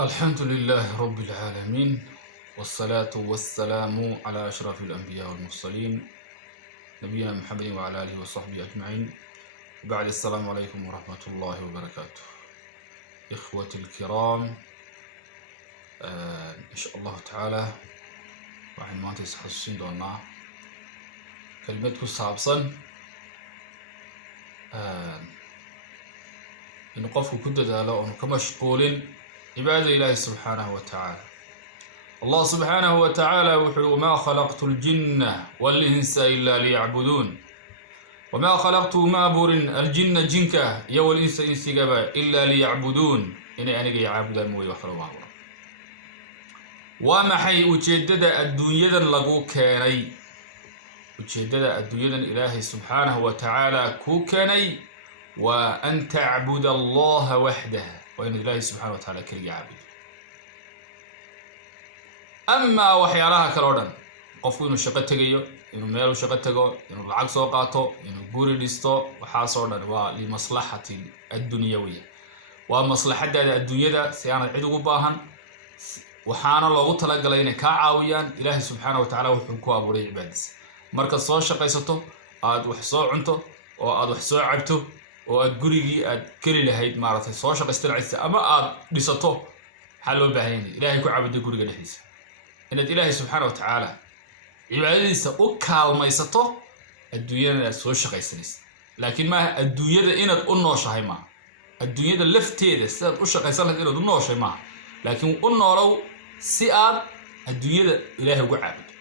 الحمد لله رب العالمين، والصلاة والسلام على أشرف الأنبياء والمرسلين نبينا محمد وعلى آله وصحبه أجمعين. بعد السلام عليكم ورحمة الله وبركاته. إخوتي الكرام، إن شاء الله تعالى waxaan maanta isxasuusin doonaa kelmad ku saabsan in qofku ku dadaalo oon ka mashquulin cibaadada Ilaahay subxaanahu wa tacaala. Allah subxaanahu wa tacaala wuxuu wamaa khalaqtu ljinna walinsa ilaa liyacbuduun, wamaa khalaqtu ma abuurin aljinna jinka iyo walinsa insigaba ilaa liyacbuduun, inay aniga icaabudaan mooye wax kale uma abuuran. waa maxay ujeedada adduunyadan lagu keenay? ujeedada adduunyadan ilaahay subxaanahu wa tacaala kuu keenay waa an tacbuda allaha waxdah, waa inaad ilaahay subxaanahu wa tacaala keliga caabudo. amaa waxyaalaha kale oo dhan, qofku inuu shaqo tegayo, inuu meel u shaqo tago, inuu lacag soo qaato, inuu guri dhisto, waxaasoo dhan waa limaslaxati adduunyawiya, waa maslaxadaada adduunyada si aanad cid ugu baahan, waxaana loogu talagalay inay kaa caawiyaan. ilaahay subxaanahu wa tacaala wuxuu ku abuuray cibaadadiisa. markaad soo shaqaysato, aad wax soo cunto, oo aad wax soo cabto, oo aad gurigii aad geli lahayd maaragtay soo shaqaystiraysa, ama aad dhisato, waxaa loo baahan yahay ilaahay ku caabudo guriga dhexdiisa, inaad ilaahay subxaanahu wa tacaala cibaadadiisa u kaalmaysato adduunyada aad soo shaqaysanaysa. laakiin maaha adduunyada inaad u nooshahay maaha, adduunyada lafteeda sidaad u shaqaysan lahayd inaad u nooshahay maaha, laakiin u noolow si aad adduunyada ilaahay ugu caabudo.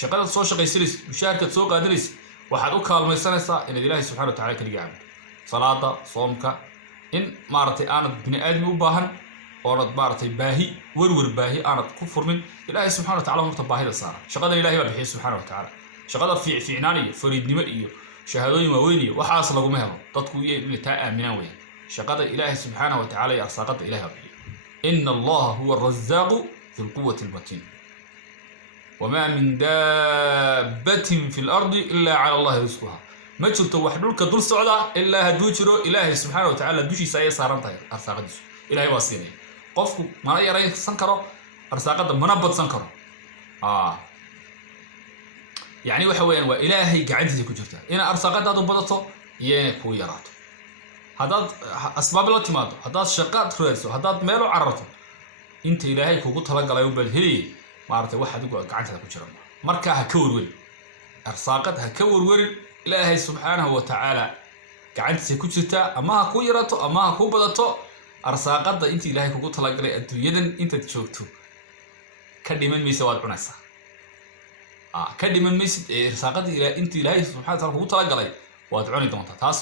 shaqadaad soo shaqaysanaysa, mushaharkaad soo qaadanaysa, waxaad u kaalmaysanaysaa inaad ilaahay subxana wa tacala keliga caabudo. salaada, soomka, in maaragtay aanad bini aadmi u baahan, oonad maaragtay werwer baahi aanad ku furmin. ilaahay subxana wa tacala horta baahida saara. shaqadan ilahay baa bixiya subxana wa tacaala. shaqada fiicnaan iyo fariidnimo iyo shahaadooyin waaweyn iyo waxaas laguma helo. dadku inay taa aaminaan weeyaan. shaqada ilaahay subxaana wa tacaala iyo arsaaqada ilahay baa bixiya. إن الله هو الرزاق ذو القوة المتين، وما من دابة في الأرض إلا على الله رزقها. ما جرت وحدولك دول سعودة إلا هدو جرو إلهي سبحانه وتعالى دوشي سايا سارنتها أرساقة دسو إلهي واسيني. قفكو ما يرى سنكرو أرساقة منبت سنكرو. يعني وحوين وإلهي قاعدتي كجرتها إن أرساقة دادو بدتو يينكو يراتو. haddaad asbaab la timaado, haddaad shaqaad raadso, haddaad meel u cararto, inta ilaahay kugu talagalay ubaad heliyay maaragtay wax adigu gacantaada ku jira. markaa ha ka warwarin arsaaqad, ha ka warwarin. ilaahay subxaanahu wa tacaala gacantiisa ku jirtaa, ama ha ku yarato ama ha ku badato. arsaaqada inta ilaahay kugu talagalay adduunyadan intaad joogto ka dhiman maysa, waad cunaysaa. ka dhiman maysid arsaaqada inta ilaahay subxaanahu wa tacaala kugu talagalay waad cuni doontaa. taas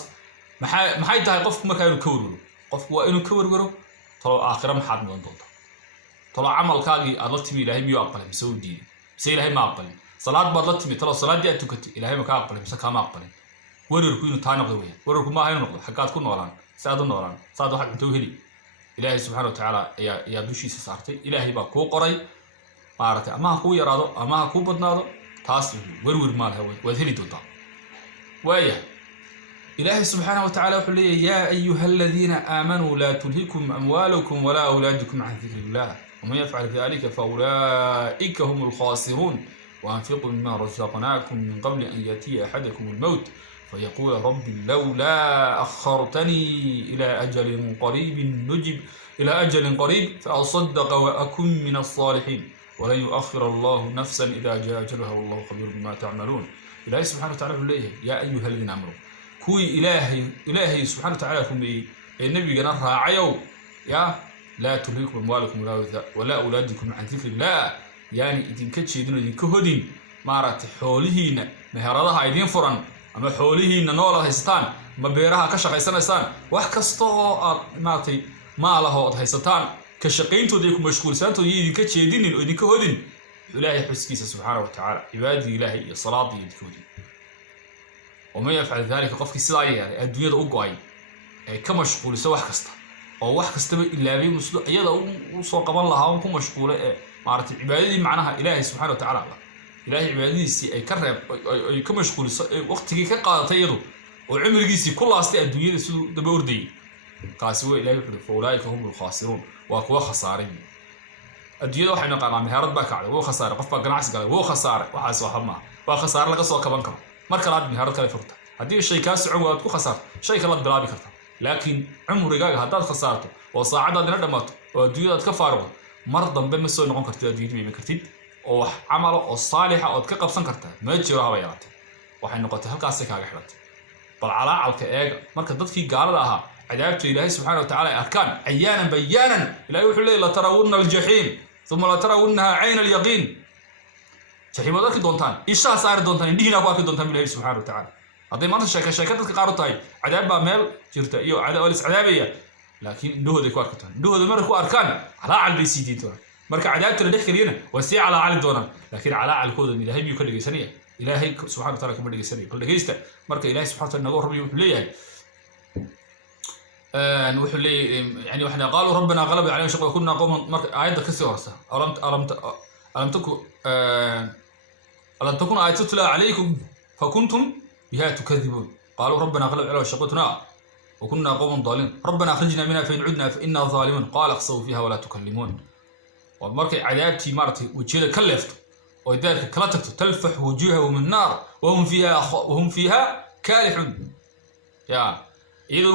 maxay tahay qofku markaa inuu ka warwaro? qofku waa inuu ka warwaro talo aakhira maxaad mudan doontaa, talo camalkaagii aad la timi ilaahay miyuu aqbalay mise uu diiday, mise ilaahay ma aqbalin. salaad baad la timi, talo salaaddii aad tukatay ilaahay ma ka aqbalay mise kaama aqbalin. warwarku inuu taa noqdo weeyaan. warwarku maaha inuu noqdo xaggaad ku noolaan, si aad u noolaan, saad waxaad cunto u heli. ilaahay subxaana wa tacaala ayaa dushiisa saartay. ilaahay baa kuu qoray maaragtay, ama ha kuu yaraado ama ha kuu badnaado. taas warwar ma laha, waad heli doontaa. waayahay إلهي سبحانه وتعالى يقول لي يا أيها الذين آمنوا لا تلهكم أموالكم ولا أولادكم عن ذكر الله ومن يفعل ذلك فأولئك هم الخاسرون وأنفقوا مما رزقناكم من قبل أن يأتي أحدكم الموت فيقول رب لولا أخرتني إلى أجل قريب فأصدق وأكن من الصالحين ولن يؤخر الله نفسا إذا جاء أجلها والله خبير بما تعملون. إلهي سبحانه وتعالى يقول لي يا أيها الذين آمنوا كوي إلهي سبحانه وتعالى كمي النبي جنا راعيو يا لا تلهكم أموالكم ولا أولادكم عن ذكر الله. يعني إذن كتشيدين إذن كهدين مارت حولهن مهرادها إذن فرن أما حولهن نولا هيستان ما بيرها كشق هيستان وحكستو مارتي ما له هيستان كشقين توديكم مشغول سانتو إذن كتشيدين إذن كهدين. إلهي حسكيس سبحانه وتعالى عبادي إلهي الصلاة إذن كهدين. وما يفعل ذلك قفك السلاية الدنيا أوجاي كم مشغول سوى حكسته أو وحكسته إلا بي مسلو أيضا وصل قبل الله هم مشغول معرفة عبادي معناها إلهي سبحانه وتعالى. إلهي عبادي سي أي كرب أي كم مشغول وقت كي كقاعد تيرو وعمر جيسي كل أصل الدنيا سو دبوردي قاسوا إلهي فأولئك هم الخاسرون وكوا خسارين الدنيا waxayna qaanaa meherad baa kacday wuu khasaare qof baa ganacsi galay wuu khasaare waxa soo xama waa khasaare laga soo kaban karo marka la meherad kale furta hadii shay ka socon waad ku khasaar shay kala bilaabi karta laakiin umrigaaga hadaad khasaarto oo saacadaadina dhamaato oo adduunyada ka faaro mar dambe ma soo noqon kartid adduunyada ma kartid oo wax amal oo saalix ah oo ka qabsan karta ma jiro haba yaraatay waxay noqotay halkaas kaaga xidhatay bal calaalka eega marka dadkii gaalada ahaa cadaabta ilaahay subhanahu wa ta'ala arkaan ayaanan bayaanan ilaahay wuxuu leeyahay la tarawunna al-jahim thumma la tarawunnaha 'ayna al-yaqin jahim wada ki doontaan isha saar doontaan indhiina ku arki doontaan ilaahay subhanahu wa ta'ala haday maanta sheeka dadka qaar u tahay cadaab baa meel jirta iyo cadaabaya laakiin indhahooda ku arkaan indhahooda markay ku arkaan calaal bay sii diintaan marka cadaabta la dhex kaliyana waa si calaal doonaan laakiin calaalkooda ilaahay buu ka dhigaysanaya ilaahay subhanahu wa ta'ala kuma dhigaysanaya kul dhageysta marka ilaahay subhanahu wa ta'ala naga rabbiyo wuxuu leeyahay wuxuu leeyahay yani waxna qaalu rabbana qalaba alayna shaqo kunna qawman marka aayada ka sii horsa alam takun ayatu tula alaykum fakuntum biha tukadhibun qaalu rabbana qalaba alayna shaqatuna وكنا قوم ضالين ربنا اخرجنا منها فإن عدنا فإنا ظالمون قال اخسئوا فيها ولا تكلمون ومركي عذابتي مرتي وجهها كلفت وذلك كلتك تلفح وجوههم من النار وهم فيها كالحون يا إذا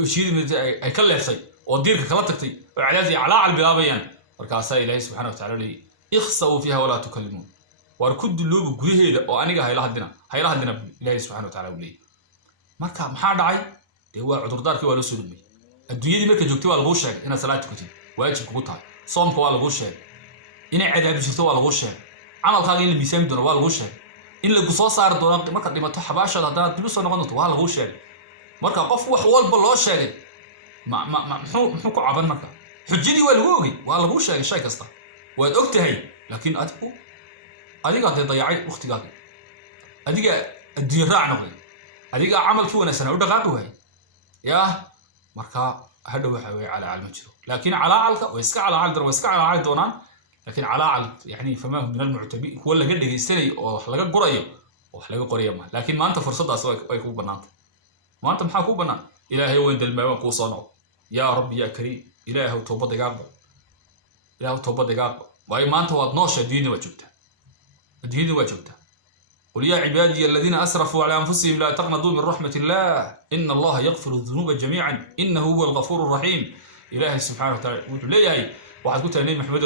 وشيد من كلفتي وديرك كلتك وعذابتي على البلابيان مركاسا إلهي سبحانه وتعالى لي اخسئوا فيها ولا تكلمون واركد اللوب غريهيدا oo aniga hayla hadina ilaahay subhanahu wa ta'ala wali marka maxaa dhacay waa cudurdaarkii waa la soo dhumay adduunyadii marka joogtay waa lagu sheegay inaad salaad tukatid waajib kugu tahay soomka waa lagu sheegay inay cadaab jirto waa lagu sheegay amalkaaga in la miisaan doono waa lagu sheegay in lagu soo saar doono marka dhimato xabaashada hadana dib u soo noqonato waa lagu sheegay marka qof wax walba loo sheegay muxuu ku caban marka xujadii waa lagu ogay waa lagu sheegay shay kasta waad ogtahay laakiin adiga dayacay waqtigaaga adiga adduunyo raac noqday adiga amalkii wanaagsan u dhaqaaqi waay يا مركا هذا وحوي على علم جرو لكن على علك ويسكع على على ويسكع على على دونان لكن على على يعني فما من المعتبي هو اللي قد يستني او حلقه قريه او حلقه قريه ما لكن ما انت فرصتها way ku banaanta ما انت maxaa ku banaan ilaahay weyn dalmaama ku soo noqo ya rabbi ya kareem ilaahay toobadayga way maanta waad noosha diin waa joogta قل يا عبادي الذين أسرفوا على أنفسهم لا تقنطوا من رحمة الله إن الله يغفر الذنوب جميعا إنه هو الغفور الرحيم إلهي سبحانه وتعالى ليه واحد قلت لي محمد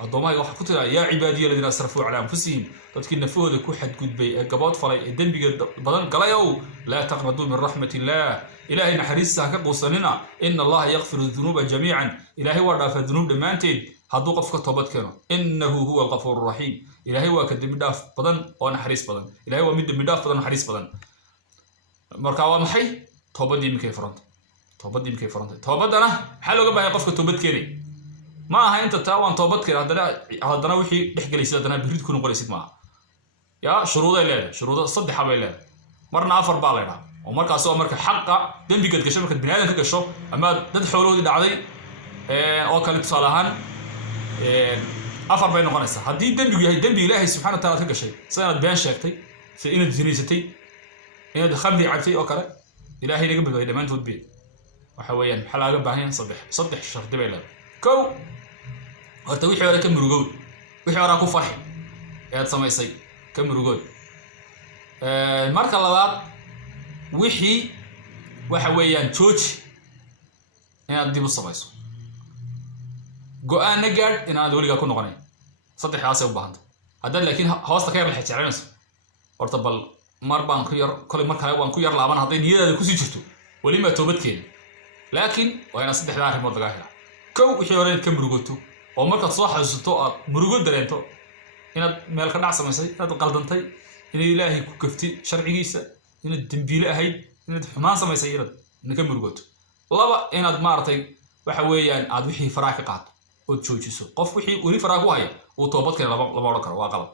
الضمائي واحد قلت يا عبادي الذين أسرفوا على أنفسهم تذكرنا فوق واحد قد بي الجبات فلي الدم بدن قلايو لا تقنطوا من رحمة الله إلهي نحرسها كقوسنا إن الله يغفر الذنوب جميعا إلهي ورد في الذنوب دمانتين هذو قفك توبت كانوا إنه هو الغفور الرحيم إلهي وكد مداف بدن وأنا حريص بدن إلهي ومد مداف بدن حريص بدن مركوا محي توبت دي مكيف فرنت توبت أنا حلو قبل يقفك توبت كني ما هاي أنت تاوان توبت كنا هذا وحي نحكي لي سيدنا بريد كونوا قليسيد معه يا شروط صدق حبايله مرنا أفر بالنا ومركا سو مركا حقا دم بيقد كشة مركا بني آدم كشة أما دد حولودي دعدي أو كانت صالحان أفر بين قناصة هدي دم إلهي سبحانه وتعالى كشة سنة بيان شاكتي سنة زنيستي إن دخلني عبتي أو كذا إلهي نقبل إذا ما نفوت بيه وحويان حلاقة بعدين صدح الشر دبيلا كو أرتوي حوالي كم رجول وحوالي فرح يا تسمى سي كم رجول المركة اللبات وحي وحويان توش هنا دي بالصبايسو go-aan gaar in aad waliga ku noqonay saddexdaas u baahan haddii laakiin hoosta ka yar la xijaarinayso horta bal mar baan ku yar kale markaa waan ku yar laaban haday niyadaada ku sii jirto wali ma toobadkeen laakiin waa ina saddexda arrimood laga helaa kow wixii hore ka murugoto oo markaad soo xasuusto aad murugo dareento inaad meel ka dhac samaysay inaad qaldantay in ilaahay ku kaftay sharcigiisa inaad dambiile ahayd inaad xumaan samaysay inaad ka murugoto laba inaad maartay waxa weeyaan aad wixii faraaq ka qaato oo joojiso qof wixii wali faraaq u haya oo toobad kale laba oran karo waa qalad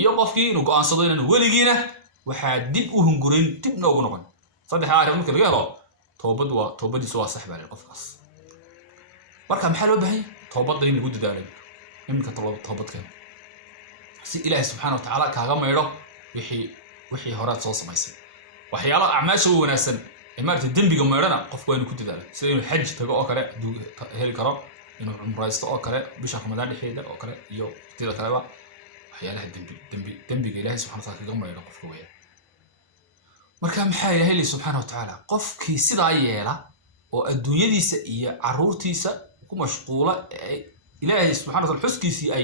iyo qofkii inuu go'aansado inaan weligiina waxa dib u hungurin dib noogu noqon saddex arrimood marka laga helo toobadiisu waa sax baa qofkaas marka maxaa loo baahan toobada in lagu dadaalo imka toobadkan si ilaahay subhanahu wa ta'ala kaaga meeyo wixii hore soo samaysay waxyaalaha acmaasha wanaagsan إمارة الدم بيجمعنا قف وين كنت ذلك سيد الحج تجا أكره هل كرا إنه عمره يستوى أكره بيشاف مدار الحيدة أكره يو كتير كلام حياله الدم بيجي سبحانه وتعالى جمعنا قف وين مركام حي هلي سبحانه وتعالى قف كي سيدا يلا والدنيا دي سئية عرورتي كمشغولة إلهي سبحانه وتعالى حسكيسي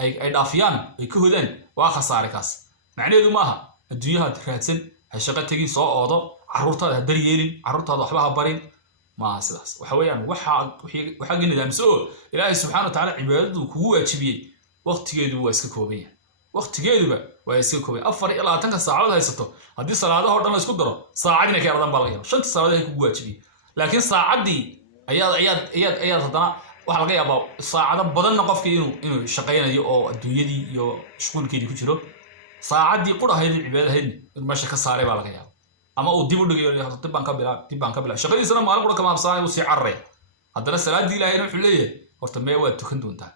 أي دافيان أي كهدان وخسارة كاس معناه ذو ماها الدنيا هتراتسن هالشقة تجي صاع أوضة عرورتها هدريالين عرورتها ضحبها برين ما سلاس وحويان وحق النظام سو إلهي سبحانه وتعالى عبادته هو أشبيه وقت جيدو واسككوبية وقت جيدو واسككوبية أفر إلى تنك ساعات هاي ستو هذه صلاة هردنا اسكدرو ساعدنا كأردن بالغير شنت صلاة هيك هو أشبيه لكن ساعة دي أياد هذا waxa laga yaabaa saacado badan qofkii inuu shaqeynayo oo adduunyadii iyo shaqooyinkeedii ku jiro saacadii qurahayd cibaadadeed in meesha ka saaray baa laga yaabaa ama uu dib u dhigayo dib baan ka bilaab shaqadiisana maalin qura kama habsaanay uu si carray haddana salaadii ilaahay wuxuu leeyahay horta mee waa tukan doontaa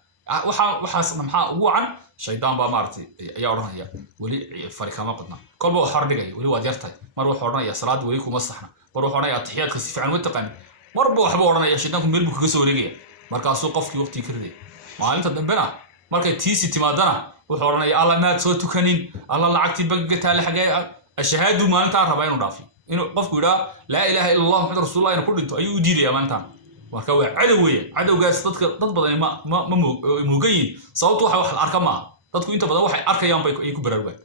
waxaas maxaa ugu wacan shaydaan baa maartay ayaa oranaya wali fari kama qodna kolba wax hordhigay wali waad yartay mar wax oranaya salaad wali kuma saxna mar wax oranaya taxiyaadka si fiican u taqaan marba waxba oranaya shaydaanku meel buu kaga soo wareegaya markaasuu qofkii waqti ka riday maalinta dambena markay tiisi timaadana wuxuu oranaya alla ma soo tukanin alla lacagti bangiga taale xagee ashhaadu maalinta raba inuu dhaafi inuu qofku yiraahdo la ilaaha illa allah muhammad rasuulullah inuu ku dhinto ayuu u diiday maalintan marka waa cadow weeye cadowgaas dad badan ma muugayin sababtu waxa wax arka ma dadku inta badan waxay arkayaan bay ku baraarugaan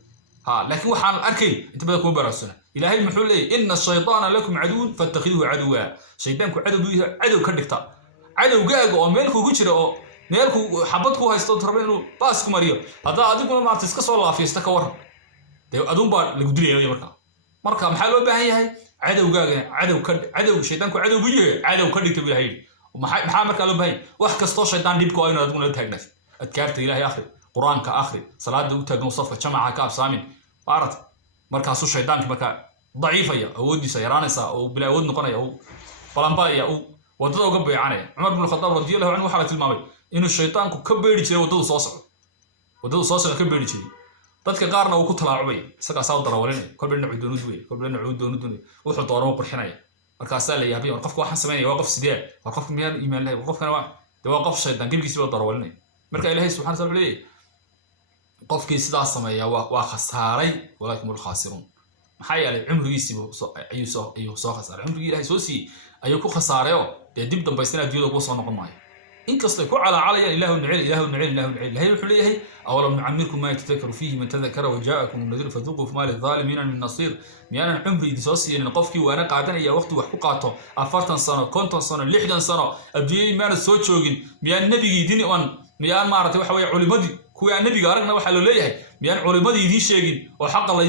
ha laakiin waxaan arkay inta badan ku baraarsana ilaahay muxuu leeyahay inna ash-shaytaana lakum aduwwun fattakhiduhu aduwwa shaytaanku cadow ka dhigta cadowgaaga oo meel kugu jira oo meelku xabad ku haysto tarba inuu baas ku mariyo hada adiguna maartay iska soo laafiysta ka waran adun baa lagu dilayaa marka maxaa loo baahan yahay cadowgaaga cadow shaydaanku cadow buu yahay cadow ka dhigtay ilaahay maxaa marka loo baahan wax kasto shaydaan dibku ay inaad aduguna taagnaas adkaarta ilaahay akhri quraanka akhri salaada u taagno safka jamaca ka absaamin baarat markaasuu shaydaanku marka daciifaya awoodiisa yaraanaysa oo bila awood noqonaya oo balanbaaya oo wadada uga beecanaya Umar ibn Khattab radiyallahu anhu waxa la tilmaamay inuu shaytaanku ka beeri jiray wadada soo socdo ka beeri jiray dadka qaarna uu ku talaacubay isaga soo darawalnay kolba dhinac doonid wuxuu dooro qurxinaya markaas la yaabay qofku waxaan sameeyay waa qof sidee waa qof miyaan iimaan leh qofkana waa qof shaytaan gilgiisa loo darawalnay marka ilaahay subhanahu wa ta'ala leeyahay qofkii sidaas sameeya waa khasaaray walaakumul khasirun maxaa yeelay cumrigiisii ayuu soo khasaaray cumrigii ilaahay soo siiyay ayuu ku khasaaray dib dambaysana adduunyada ugu soo noqon maayo inkastoo ku calaacalayaan ilaahu ilaahay wuxuu leeyahay awalam nu'ammirkum ma yatadhakkaru fihi man tadhakkara wa jaa'akum an-nadhir fadhuqu fama lidh-dhalimina min nasir miyaanan cumrigii soo siiyeen qofkii waana qaadanaya waqti wax ku qaato 40 sano 50 sano 60 sano adduunyada maana soo joogin miyaan nabigii diin on miyaan maartay waxa weeye culimadii kuwa nabiga aragna waxa loo leeyahay miyaan culimadii idin sheegin oo xaq la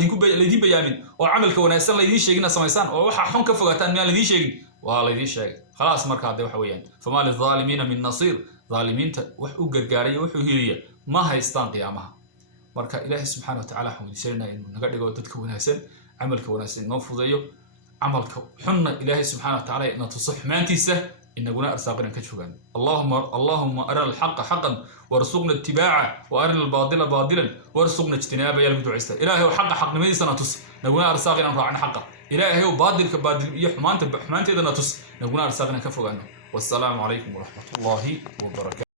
idin bayaamin oo amalka wanaagsan la idin sheegina sameeysan oo waxa xun ka fogaataan miyaan la idin sheegin waa la idin sheegay خلاص marka hadda waxa weeyaan fama lidh-dhalimina min nasir ظالمينta wax u gargaaray wuxuu hiriya ma haystaan qiyaamaha marka ilaahay subhanahu wa ta'ala xamdiisayna inuu naga dhigo dadka wanaagsan amalka wanaagsan noo fudeeyo amalka xunna ilaahay subhanahu wa ta'ala inuu tusxmaantiisa inaguna arsaaqina ka joogan allahumma arina al-haqqa haqqan warzuqna ittibaa'a wa arina al-baatila baatilan warzuqna ijtinaaba ya al-du'aysta ilaahay haqqa haqqnimadiisa tus naguna arsaaqina raacna haqqa ilaahay baatilka baatil iyo xumaanteedana tus naguna arsaaqina ka fogaano والسلام عليكم ورحمة الله وبركاته.